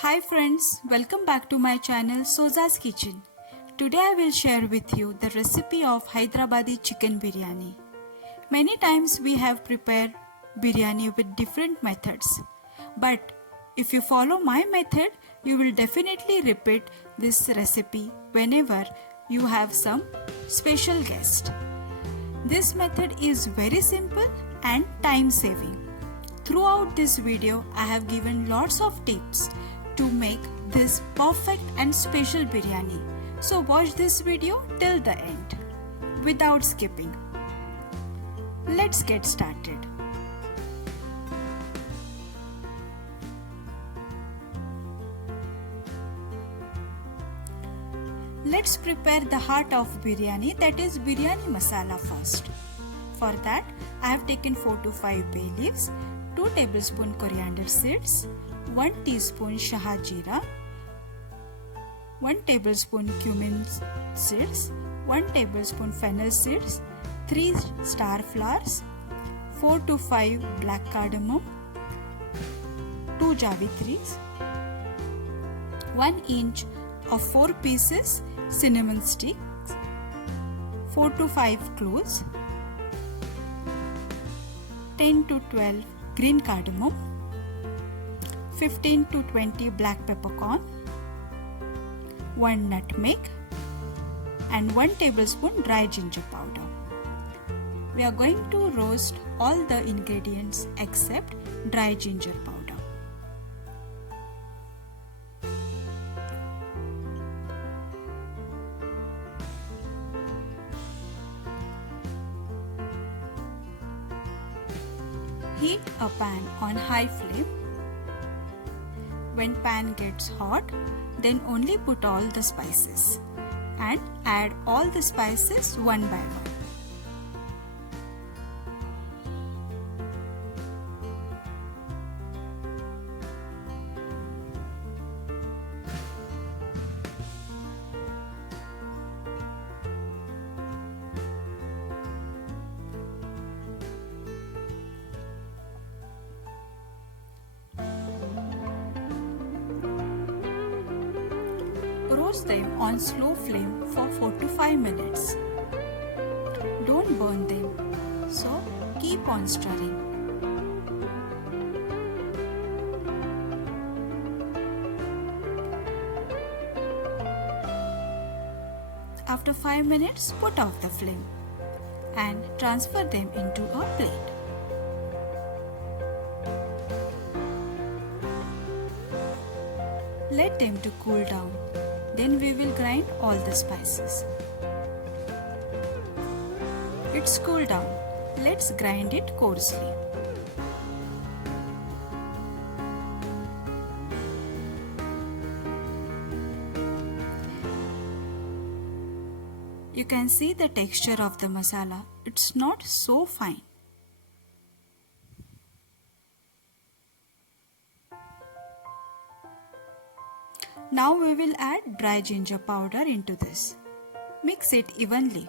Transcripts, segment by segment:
Hi friends, welcome back to my channel Soza's Kitchen. Today I will share with you the recipe of Hyderabadi chicken biryani. Many times we have prepared biryani with different methods. But if you follow my method, you will definitely repeat this recipe whenever you have some special guest. This method is very simple and time saving. Throughout this video, I have given lots of tips to make this perfect and special biryani. So watch this video till the end without skipping. Let's get started. Let's prepare the heart of biryani, that is biryani masala first. For that, I have taken 4 to 5 bay leaves, 2 tablespoon coriander seeds, 1 teaspoon shaha jeera, 1 tablespoon cumin seeds, 1 tablespoon fennel seeds, 3 star flowers, 4 to 5 black cardamom, 2 javitris, 1 inch of 4 pieces cinnamon sticks, 4 to 5 cloves, 10 to 12 green cardamom, 15 to 20 black peppercorn, 1 nutmeg and 1 tablespoon dry ginger powder. We are going to roast all the ingredients except dry ginger powder. Heat a pan on high flame. When pan gets hot, then only put all the spices and add all the spices one by one. Roast them on slow flame for 4 to 5 minutes. Don't burn them, so keep on stirring. After 5 minutes, put off the flame and transfer them into a plate. Let them to cool down. Then we will grind all the spices. It's cooled down. Let's grind it coarsely. You can see the texture of the masala. It's not so fine. Now we will add dry ginger powder into this. Mix it evenly.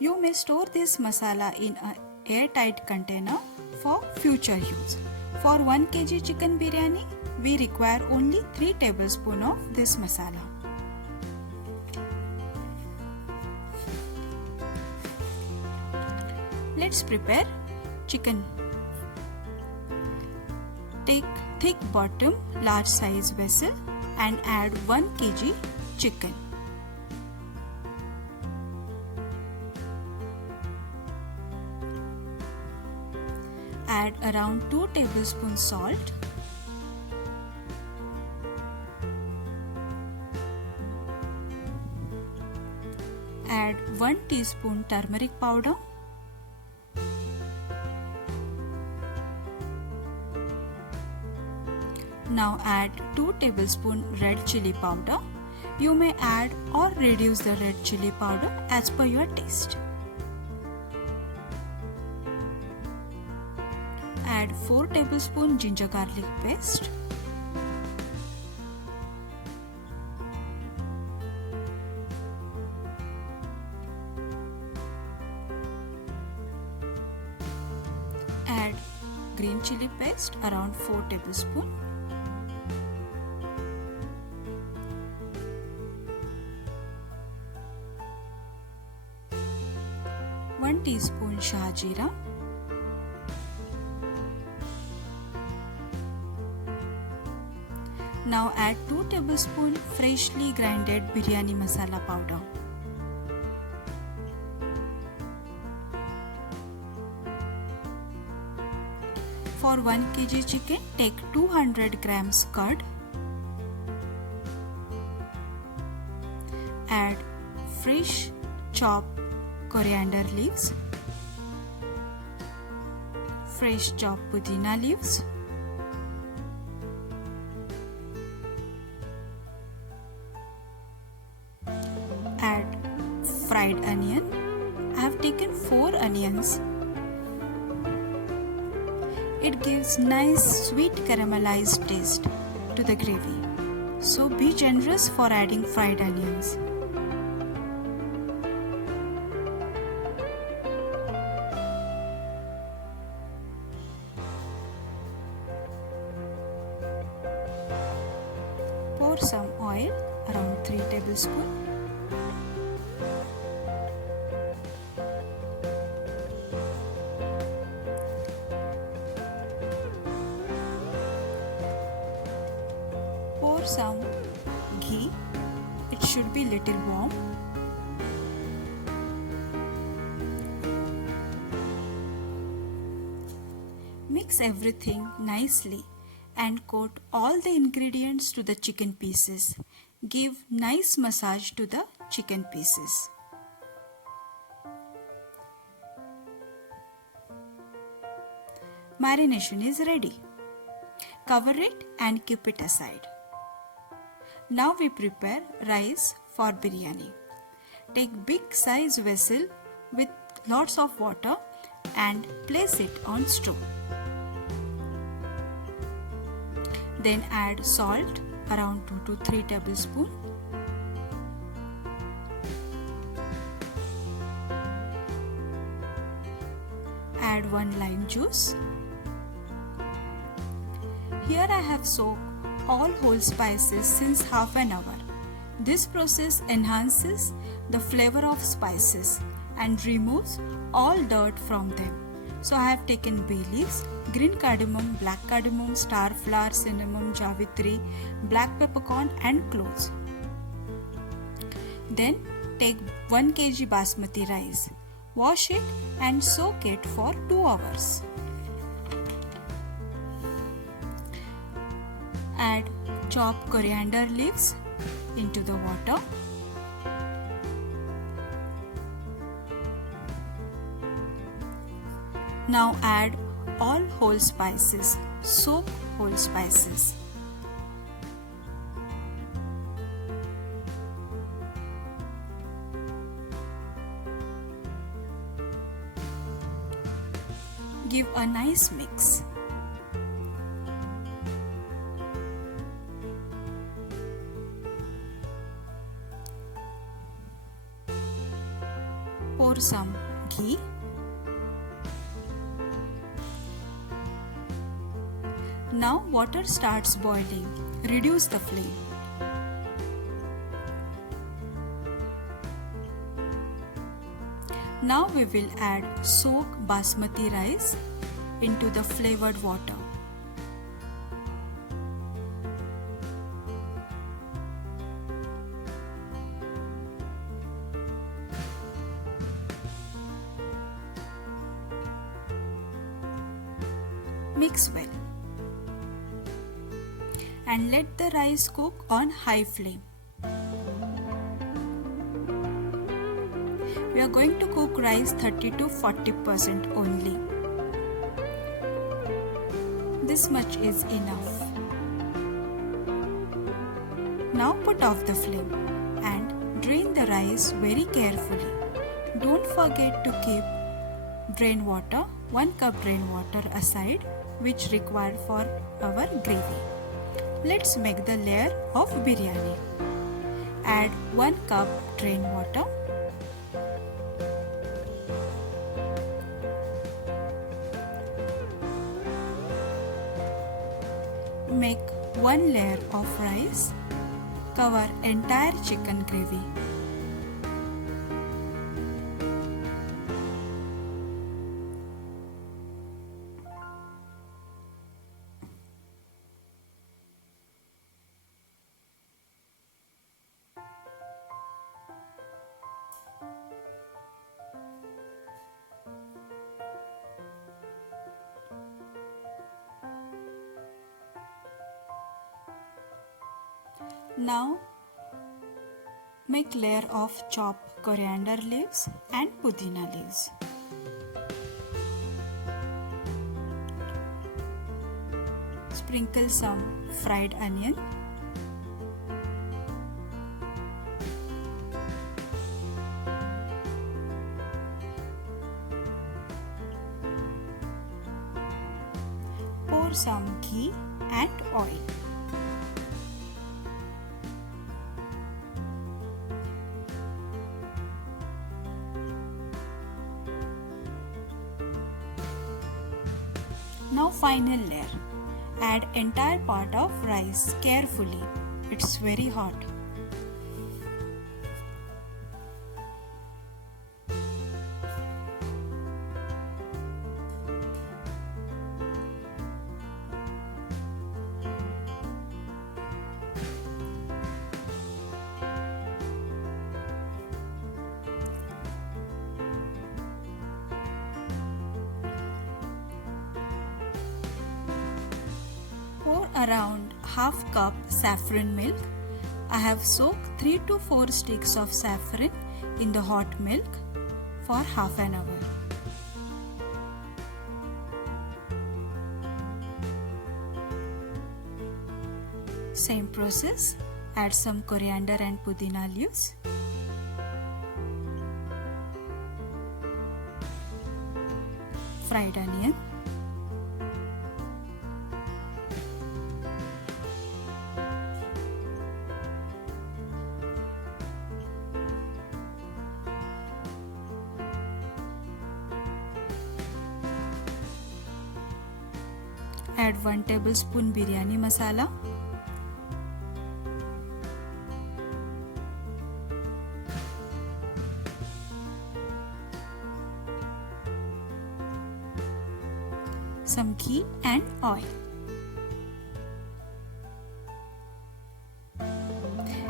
You may store this masala in an airtight container for future use. For 1 kg chicken biryani, we require only 3 tablespoons of this masala. Let's prepare chicken. Take thick bottom large size vessel and add 1 kg chicken. Add around 2 tablespoons salt. Add 1 teaspoon turmeric powder. Now add 2 tablespoons red chili powder. You may add or reduce the red chili powder as per your taste. Add 4 tablespoons ginger garlic paste. green chili paste around 4 tablespoons. One teaspoon shah jeera. Now add 2 tablespoons freshly grinded biryani masala powder. For 1 kg chicken, take 200 grams curd. Add fresh chopped coriander leaves, fresh chopped pudina leaves, add fried onion. I have taken 4 onions. It gives nice sweet caramelized taste to the gravy. So be generous for adding fried onions. Pour some oil, around 3 tablespoons. Pour some ghee. It should be little warm. Mix everything nicely and coat all the ingredients to the chicken pieces. Give nice massage to the chicken pieces. Marination is ready. Cover it and keep it aside. Now we prepare rice for biryani. Take big size vessel with lots of water and place it on stove. Then add salt around 2 to 3 tablespoons. Add 1 lime juice. Here I have soaked all whole spices since half an hour. This process enhances the flavor of spices and removes all dirt from them. So I have taken bay leaves, green cardamom, black cardamom, star flower, cinnamon, javitri, black peppercorn and cloves. Then take 1 kg basmati rice. Wash it and soak it for 2 hours. Add chopped coriander leaves into the water. Now add all whole spices. Soak whole spices. Give a nice mix. Pour some ghee. Now water starts boiling. Reduce the flame. Now we will add soaked basmati rice into the flavored water. Mix well and let the rice cook on high flame. We are going to cook rice 30 to 40% only. This much is enough. Now put off the flame and drain the rice very carefully. Don't forget to keep drain water, 1 cup drain water aside, which required for our gravy. Let's make the layer of biryani. Add 1 cup drain water. make one layer of rice. Cover entire chicken gravy. Now make layer of chopped coriander leaves and pudina leaves. Sprinkle some fried onion. Pour some ghee and oil. Now final layer. Add entire pot of rice carefully. It's very hot. Pour around half cup saffron milk. I have soaked 3 to 4 sticks of saffron in the hot milk for half an hour. Same process, add some coriander and pudina leaves. Fried onion. Add 1 tablespoon biryani masala. Some ghee and oil.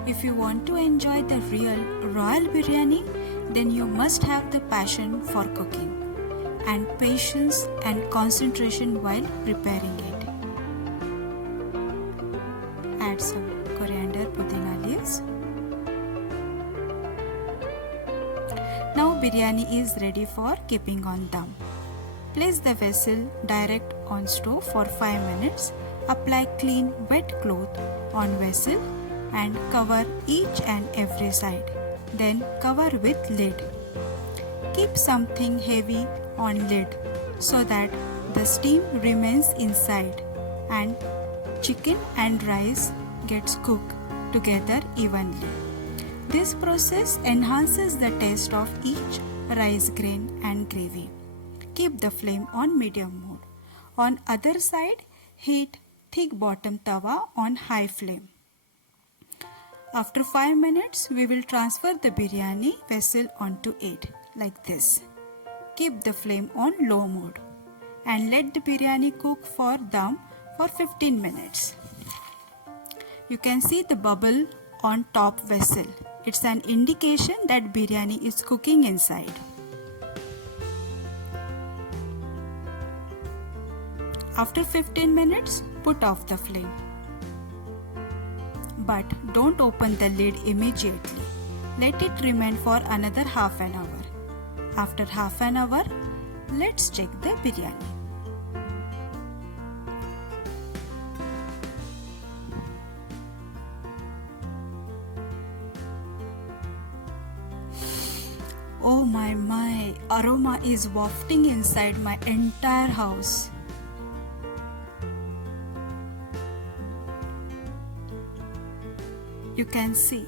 If you want to enjoy the real royal biryani, then you must have the passion for cooking and patience and concentration while preparing it. Add some coriander, pudina leaves. Now biryani is ready for keeping on dum. Place the vessel direct on stove for 5 minutes. Apply clean wet cloth on vessel and cover each and every side. Then cover with lid. Keep something heavy on lid so that the steam remains inside and chicken and rice gets cooked together evenly. This process enhances the taste of each rice grain and gravy. Keep the flame on medium mode. On other side, heat thick bottom tawa on high flame. After 5 minutes, we will transfer the biryani vessel onto it like this. Keep the flame on low mode and let the biryani cook for dum for 15 minutes. You can see the bubble on top vessel. It's an indication that biryani is cooking inside. After 15 minutes, put off the flame. But don't open the lid immediately. Let it remain for another half an hour. After half an hour, let's check the biryani. Oh my, aroma is wafting inside my entire house. You can see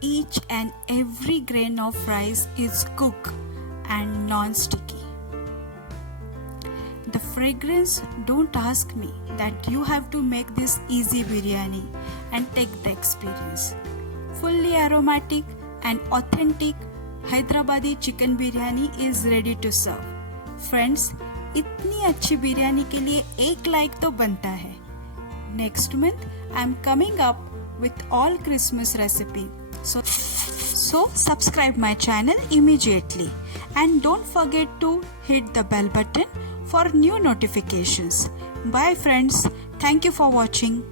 each and every grain of rice is cooked and non-sticky. The fragrance, don't ask me that you have to make this easy biryani and take the experience. Fully aromatic and authentic Hyderabadi chicken biryani is ready to serve. Friends, इतनी अच्छी बिरयानी के लिए एक like तो बनता है. Next month I am coming up with all Christmas recipe. So subscribe my channel immediately and don't forget to hit the bell button for new notifications. Bye friends. Thank you for watching.